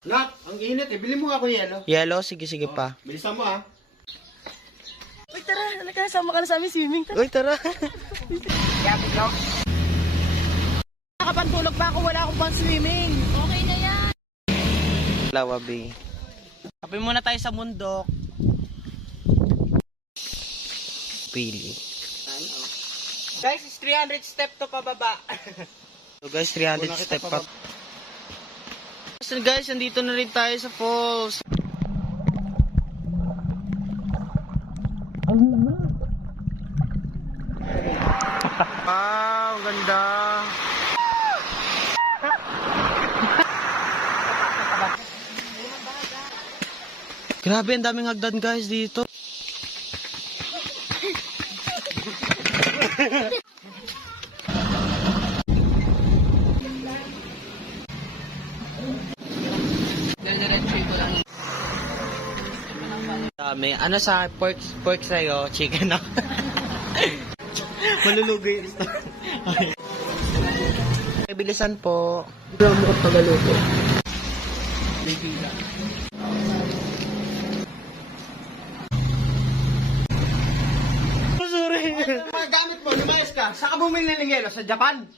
Nak, ang init eh. Bili mo ako yelo. Yellow? Sige, sige pa. Bilisan mo ah. Uy, tara, halika, sama ka na sa amin swimming. Uy, tara. Nakapantulog pa ako, wala akong pang swimming. Okay na yan. Lawabi. Kape muna tayo sa bundok. Pili. Guys, it's 300 step to pababa. So guys, 300 step up. So guys, nandito na rin tayo sa falls. Wow, ganda. Grabe, ang daming hagdan guys dito. Dami. Ano sa pork sa'yo? Chicken ako. Malulugi. Okay, bilisan po. Wala mo kong pagaluto. Sorry. Mga gamit mo, lumayas ka. Saan ka bumili ng yelo? Sa Japan?